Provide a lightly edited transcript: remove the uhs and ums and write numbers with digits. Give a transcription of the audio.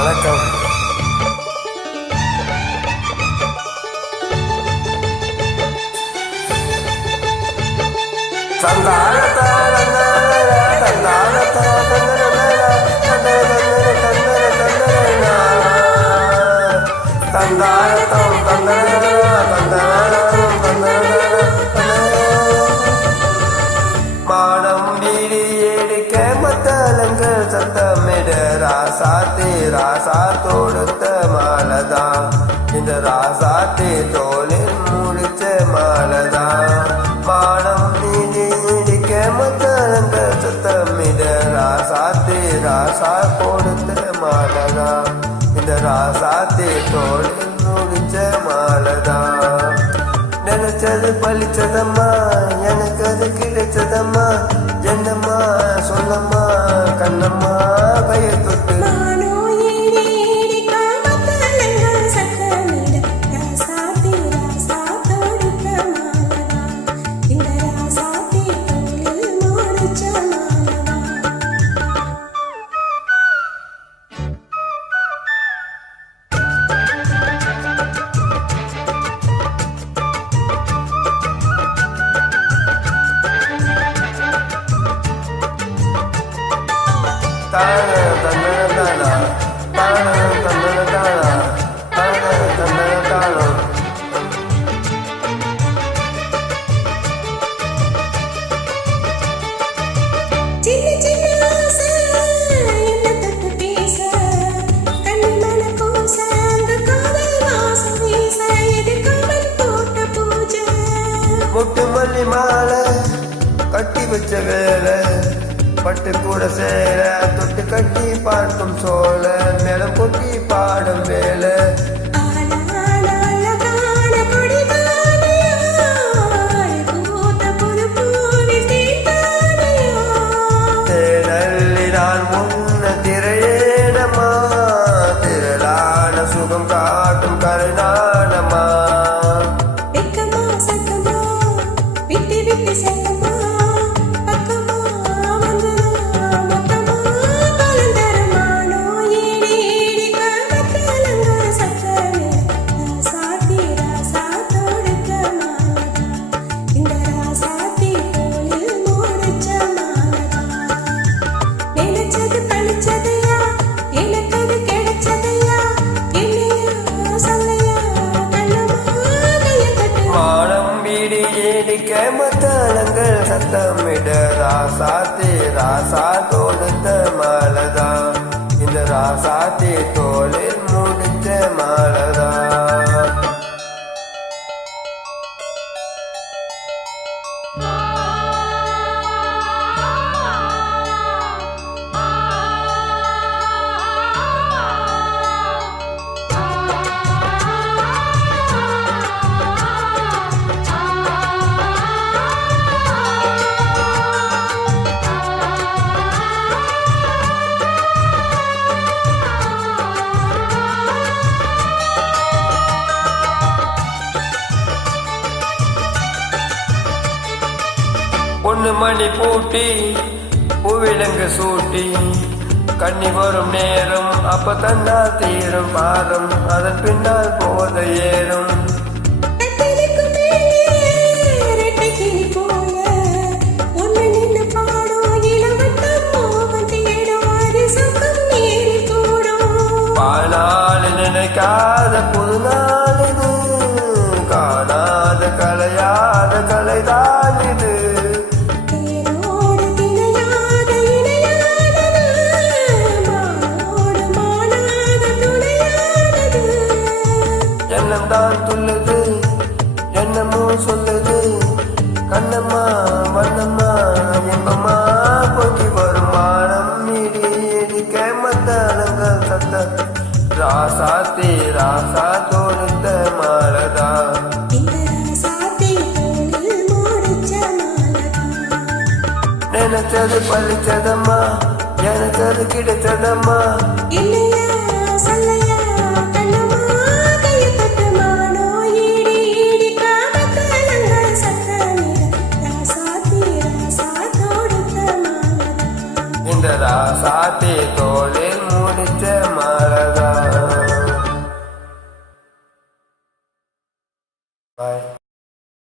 வணக்கம். மானம் வீடி எடுக்க மத்தளங்கள் சத்தமிட ராசாத்தி ராசா தொடுத்த மாலதான் இந்த ராசாத்தி தோளில் முடிச்ச மாலதான். மானம் வீடி எடுக்க மத்தளங்கள் சத்தமிட ராசாத்தி ராசா கொடுத்த மாலதான் இந்த ராசாத்தி தோளில் முடிச்ச மாலதான். நினைச்சது பழிச்சதம்மா, எனக்கு அது கிடைச்சதம்மா, என்னம்மா சொல்லம்மா கண்ணம்மா கையை தொட்டு. முட்டு மல்லி மாலை கட்டி வச்ச வேலை பட்டு கூட சேர தொட்டு கட்டி பார்க்கும் சோழ மேலம் கொட்டி பாடும் வேலை. தேடல்லி நான் முன்ன திரையேனமா திரளான சுகம் காட்டும் கருணானமா. மத்தளங்கள் சத்தமிட ராசாத்தி ராசா தொடுத்த மாலதான் இந்த ராசாத்தி தோளில் முடிச்ச மாலதான். பொண்ணு மணி பூட்டி பூவிலங்கு சூட்டி கண்ணி வரும் நேரம் அப்ப தன்னால் தீரும் பாரம் அதன் பின்னால் போத ஏறும். பாலால் நினைக்காத புது நாள் இது காணாத கலையாத கலைதான் இது. எண்ணம் தான் துள்ளுது என்னமோ சொல்லுது கண்ணம்மா வண்ணம்மா எங்கம்மா பொங்கி வரும் மானம் நீடி இடிக்க மத்தளங்கள் சத்த ராசாத்தி ராசா தொடுத்த மாலதான். நினைச்சது பழிச்சதம்மா, எனக்கு அது கிடைச்சதம்மா. இந்த ராசாத்தி தோளில் முடிச்ச மாலதான். பாய்.